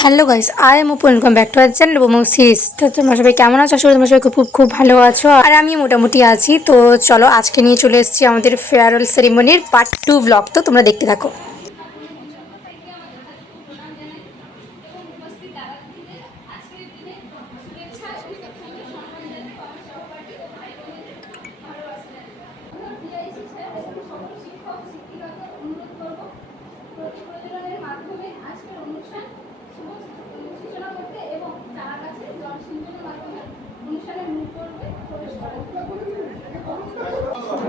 Hello guys, I am open welcome back to our channel bomb series তো তোমরা সবাই কেমন আছো? আসলে তোমরা সবাই খুব খুব ভালো আছো। আর আমি মোটামুটি আছি। তো চলো, আজকে নিয়ে চলে এসেছি আমাদের ফেয়ারওয়েল সেরিমনির পার্ট টু ব্লগ তো তোমরা দেখতে থাকো প্রতিবেদনের মাধ্যমে আজকের অনুষ্ঠান শুভ- সূচনা করতে এবং তার কাছে জল সিঞ্চনের মাধ্যমে অনুষ্ঠানের মূল পর্বে প্রবেশ করে এই যে ছন্দ বসানের আগে তো বরণটা করবে তারপর তো প্রতিষ্ঠা আগে বলো তারপর বলো সব সাইডে আমরা বরণ করে দিচ্ছি না ওরকম হয় না। আগে থেকে ওদের বরণ করতে হবে। তবে তো প্রতিষ্ঠা হবে। হ্যাঁ,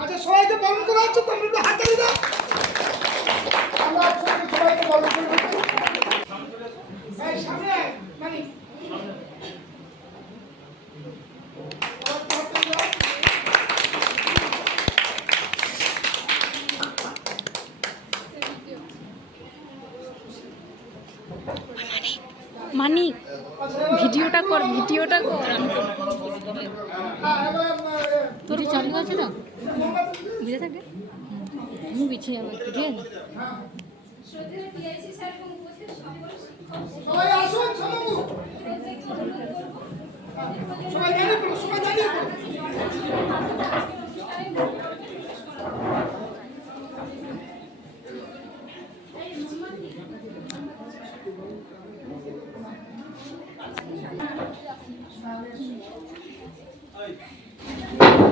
আচ্ছা, সবাইকে বরণ করা হচ্ছে তোমরা একটু হাততালি দাও। আমরা সবাইকে বরণ করে দিচ্ছি। এই সামনে আয়, মানিক। ভিডিওটা কর ভিডিওটা কর। তোর চালু আছে তো? বুঝে থাকে আমি বিছিয়ে যাব একটু ঠিক আছে? সবাই আসুন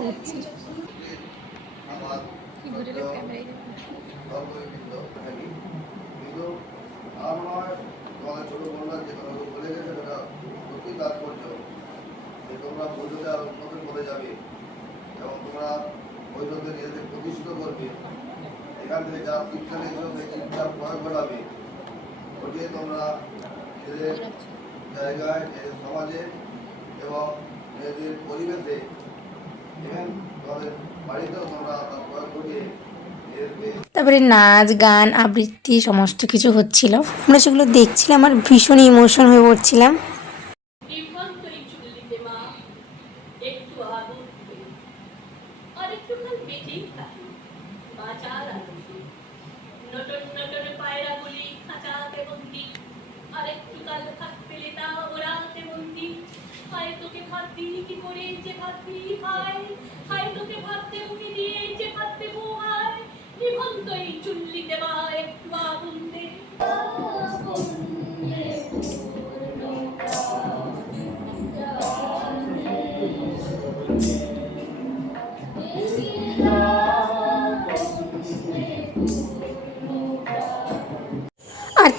যে তোমরা বৈধতে আরও উন্নতির পথে যাবে এবং তোমরা বৈধতে প্রতিষ্ঠিত করবে এখান থেকে যা শিক্ষা নিয়েছিল সেই শিক্ষার প্রয়োগ ঘটাবে ঘটিয়ে তোমরা নিজেদের জায়গায় নিজেদের সমাজে এবং নিজেদের পরিবেশে তারপরে নাচ, গান, আবৃত্তি, সমস্ত কিছু হচ্ছিল। আমরা সেগুলো দেখছিলাম আর ভীষণ ইমোশন হয়ে পড়ছিলাম। নটন নটন খাঁচাতে বন্দি আর কাল ওরাতে বন্দি হায় তোকে ভাত দিই কি করে যে ভাত দিই হায়? হায় তোকে ভাত দেবো দিয়ে যে ভাত দেবো হায় নিভন্তই চুল্লিতে মা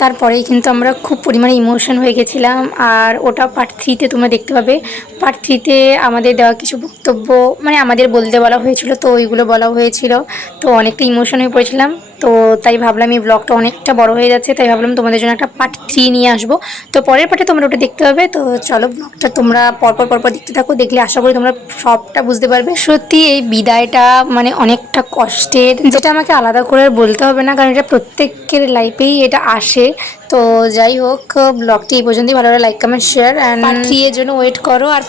তারপরেই কিন্তু আমরা খুব পরিমাণে ইমোশন হয়ে গেছিলাম। আর ওটা পার্ট থ্রিতে তোমরা দেখতে পাবে। পার্ট থ্রিতে আমাদের দেওয়া কিছু বক্তব্য মানে আমাদের বলতে বলা হয়েছিল, তো ওইগুলো বলা হয়েছিল। তো অনেকটা ইমোশন হয়ে পড়েছিলাম। তো তাই ভাবলাম এই ব্লগটা অনেকটা বড় হয়ে যাচ্ছে, তাই ভাবলাম তোমাদের জন্য একটা পার্ট থ্রি নিয়ে আসব। তো পরের পার্টে তোমরা ওটা দেখতে পাবে, তো চলো ব্লগটা তোমরা পরপর পরপর দেখতে থাকো, দেখলে আশা করি তোমরা সবটা বুঝতে পারবে। সত্যি এই বিদায়টা মানে অনেকটা কষ্টের, যেটা আমাকে আলাদা করে বলতে হবে না, কারণ এটা প্রত্যেকের লাইফেই এটা আসে। তো যাই হোক ব্লগটি এই পর্যন্তই, ভালো like comment share and three এর জন্য ওয়েট করো, আর